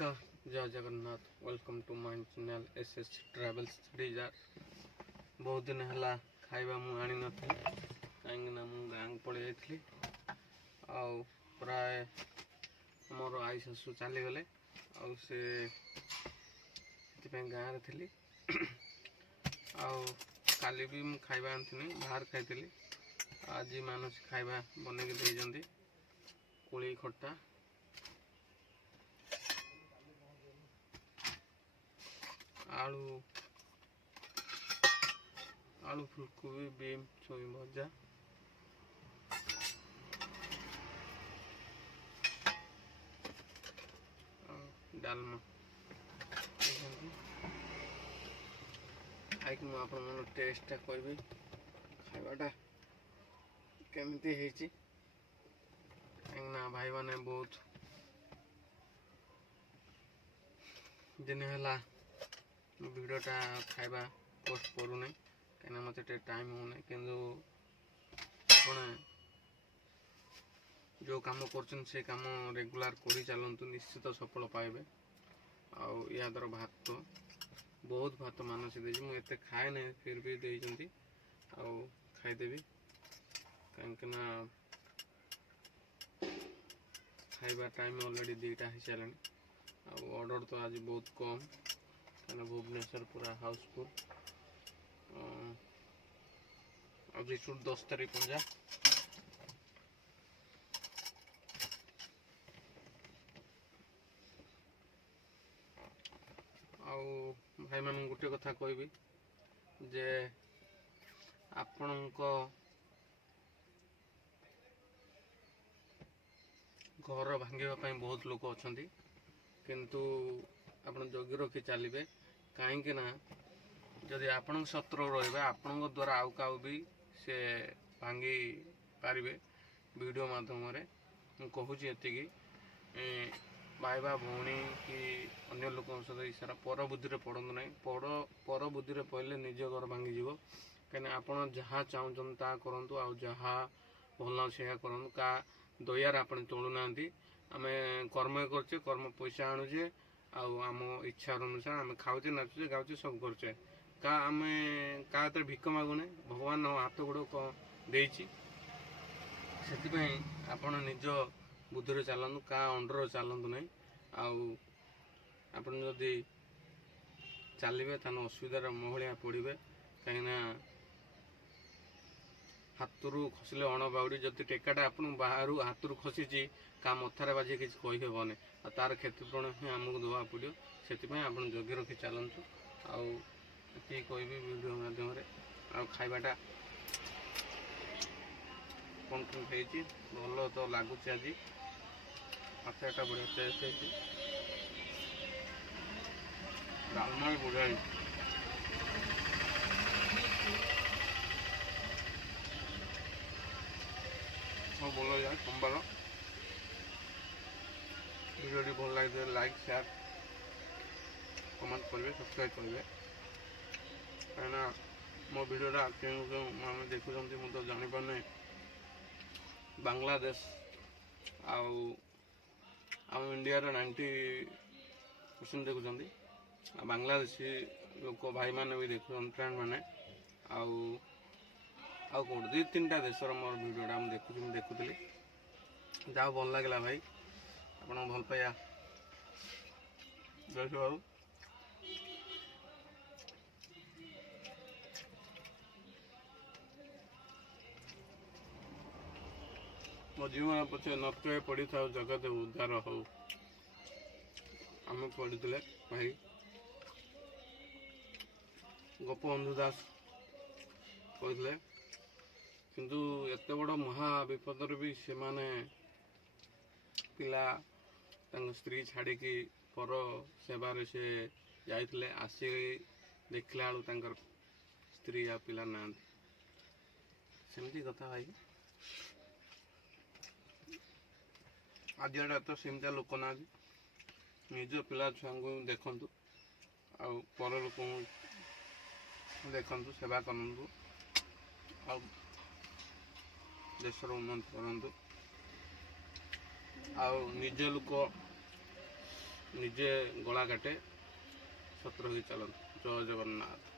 नमस्कार जय Jagannath welcome to my channel SS travels डिजार। बहुत दिन है खाଇବା ମୁଁ ଆଣିନଥିଲି କାହିଁକିନା ମୁଁ ଗାଁକୁ ପଳେଇ ଯାଇଥିଲି ଆଉ ପ୍ରାୟ ମୋର ଆଈ ଶାଶୁ ଚାଲିଗଲେ ଆଉ ସେ ସେଥିପାଇଁ ଗାଁରେ ଥିଲି ଆଉ କାଲି ବି ମୁଁ ଖାଇବା ଆଣିଥିଲି ବାହାରେ ଖାଇଥିଲି। ଆଜି ମାନସି ଖାଇବା ବନେଇକି ଦେଇଛନ୍ତି କୋଳି ଖଟା आलू फुलकोबी बीम छुई भजा डालमा खाई मुझे आप टेस्टा कहि खावाटा केमती कहीं भाई मैंने बहुत दिन है भिडटा खाଇବା पोस्ट करूना कहीं मत टाइम होना कि जो काम कर काम रेगुलर कर चलतु निश्चित सफल पाइबे। आदर भात बहुत भात मानसी देजी मुझे खाए ना फिर भी देती खाईदेवी कहीं खाइबा टाइम ऑलरेडी 2टा हो सारे ऑर्डर तो आज बहुत कम कहीं भुवनेश्वर पूरा हाउसफुल। आज 10 तारीख पंजा भाई मान गोटे कथा कहबी जे आपण घर भांगा बहुत लोक अच्छा किंतु आपण जगी रखी चलिए कहीं जदि आपण सतर्क रहा आपण द्वारा आउ का भी से भांगी पारे वीडियो माध्यम कहूँ ये भाई भौणी कि अन्य लोक सहित सारा पर बुद्धि पड़ू ना पर बुद्धि पड़े निज घर भांगीज कहीं आप जहाँ चाहूँ ता करूँ आ जहाँ भल से करूँ का दयार आप चलू ना आम कर्म करचे कर्म पैसा आणुचे आम इच्छा अनुसार आम खाऊचे नाचुचे गाँचे सब करचे का आम क्या भिक मागुने भगवान हाथ गोड़ देती से आपण निज बुद्धि चलतु क्या अंडर चलतु ना आदि चलिए तान असुविधार महलिया पड़े कहीं हाथ रु खसले अणबाउड़ी जदि टेकाटा आप बाहर हाथ रु खसी का मथार बाजी किसी कहीहबन तार क्षतिपूरण ही आमको देवा पड़ो से आप जगी रखी चलतु आती कह वीडियो मध्यम खाइबाटा कौन कौन भल तो लगुच आज आचारटा बढ़िया टेस्ट है डालमा भी बढ़िया सब बोल जाए सोमवार वीडियो भल लगे लाइक शेयर कमेंट करेंगे सब्सक्राइब करेंगे कहीं मो वीडियोटा मैंने देखुं मुझे तो जापार बांग्लादेश आम इंडिया 90% देखुं बांग्लादेशी लोक भाई मैंने भी देखुं फ्रेंड मैंने आउ कौट 2-3टा देशर मोर वीडियोटा मुझे देखुली जहाँ भल लगे भाई आप भल पाया जय बाबू मो जीवन पचे नष्ट पड़ी था जगत उद्धार हो आम पढ़ी भाई गोपबंधु दास कहते किंतु एत बड़ महाविपद भी से माने पिला स्त्री छाड़ी पर सेवार से जाते आसी देखला बेलू स्त्री या पिला ना सेमती कथा भाई आज तो सेमती लोक ना निज पिला छुआ को देखु पर लोक देखु सेवा करूँ देशर उन्नति करूँ निज लोक ନିଜେ ଗଳା କାଟେ, ସତର୍କ ହୋଇ ଚାଲନ୍ତୁ। ଜୟ ଜଗନ୍ନାଥ।